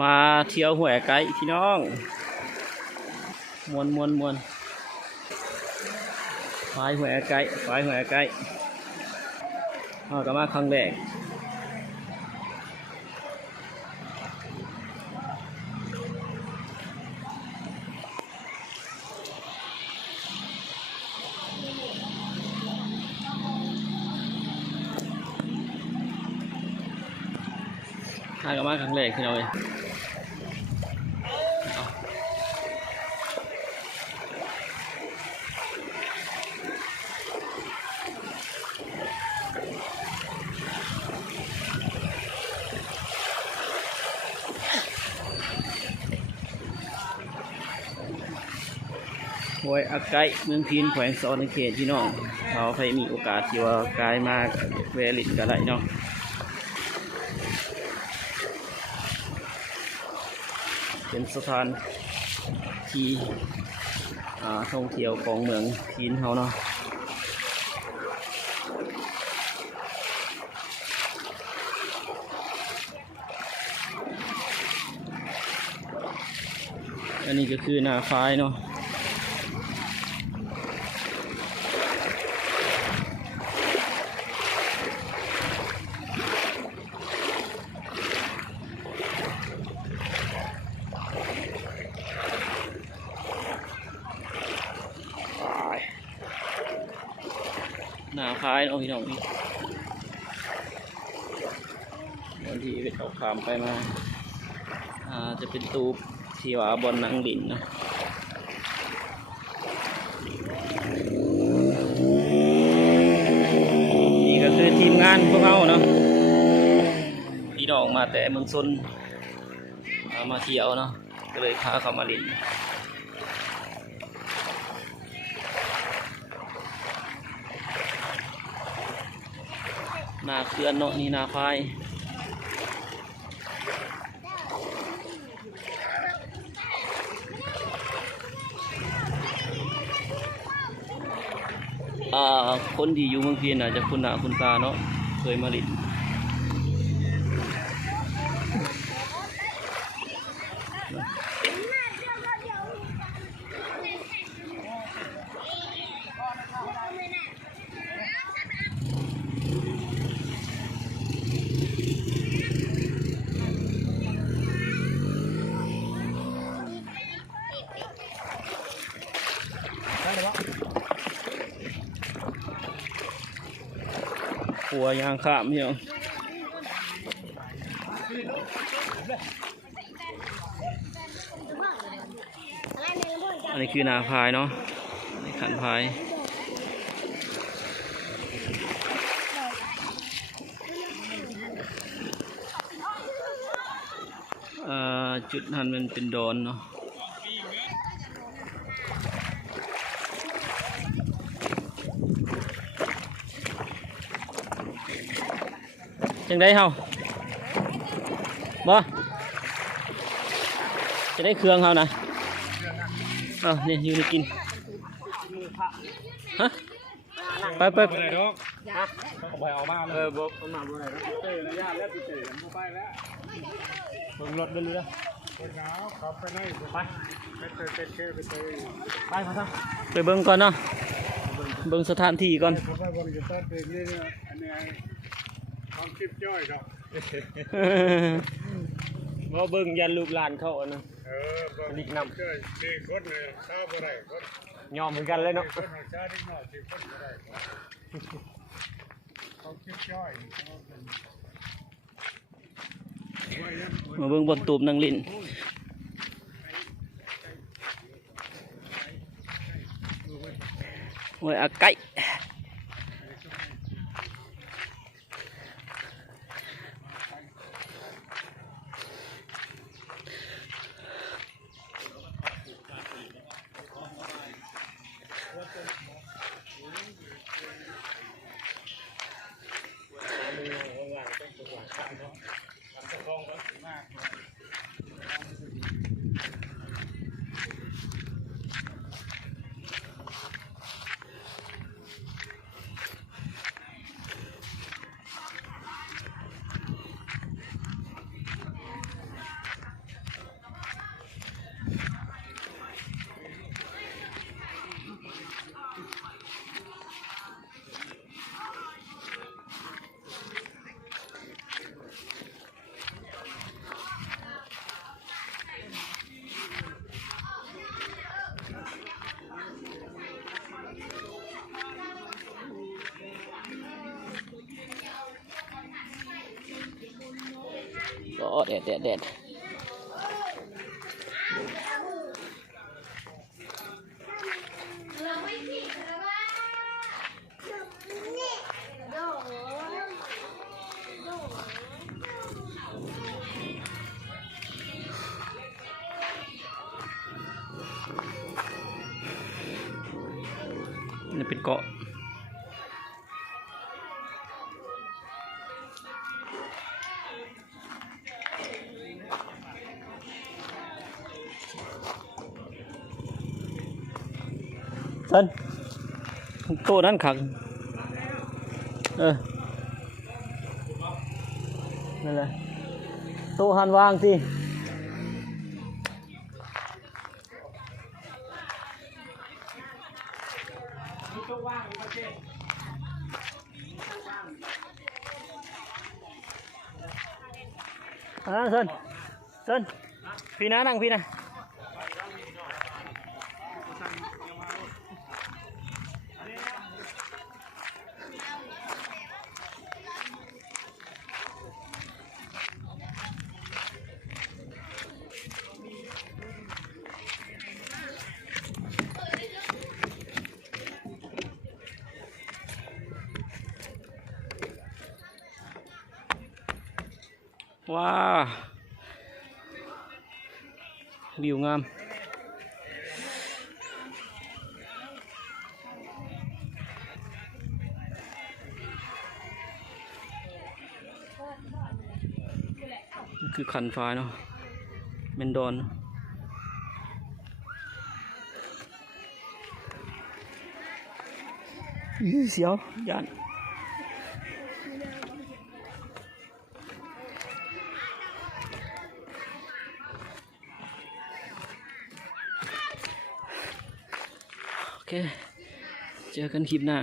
มาเที่ยวห้วยไก่พี่น้องมวนฝ่ายห้วยไก่ก็มาครั้งแรกพี่น้องเลยห้วยอาไก่เมืองพีนแขวงสอนเขตพี่น้องเขาใครมีโอกาสที่ว่ากายมากเวลิตกันไรเนาะเป็นสถานที่ท่องเที่ยวของเมืองพีนเขาเนาะอันนี้ก็คือนาฟ้ายเนาะนาฟ้ายเนาะพี่น้องนี่บางทีเป็นเขาขามไปมาจะเป็นตูบที่ว่าบนนังดินนะนี่ก็คือทีมงานพวกเขาเนาะพี่น้องมาแต่เมืองซนมาเที่ยวเนาะก็เลยพาเขามาลินนาเขื่อนเนาะนี่นาไฟคนที่อยู่เมืองพีนอาจจะคุ้นหน้าคุ้นตาเนาะเคยมาลินหัวยางข้ามพี่น้องอันนี้คือนาพายเนาะในขันพายจุดนั้นมันเป็นโดนเนาะจังได้เฮาบ่จะได้เครื่องเฮานะนี่อยู่นี่กินฮะไปไปเลยดอกไปเอามาเลยบอกเอามาบ่ได้เตะระยะแล้วเตะกันบ่ไปแล้วเบิ่งรถเบิ่งเลยคนหนาวขับไปไหนไปไปมาซะไปเบิ่งก่อนเนาะเบิ่งสถานที่ก่อนไปเบิ่งจะตัดเป็นนี่อันนี้ความคิดย่อยครับบ่เบิ่งยันลูกหลานเขานะลิกนำสี่คนเลยข้าวบ่ได้คนยอมเหมือนกันเลยเนาะชาดิหน่อยสี่คนบ่ได้ความคิดย่อยมาเบิ่งบนตูบนางลิ้นห้วยอาไก่ อ๋อแดดแดดแดดนี่เป็นเกาะสันโตนั่นขังนั่นแหละโตหันวางสิเซินพี่นะนั่งพี่นะว้าวิวงามนี่คือคันฟ้าเนาะเมนดอนเสียวยานโอเคเจอกันคลิปหน้า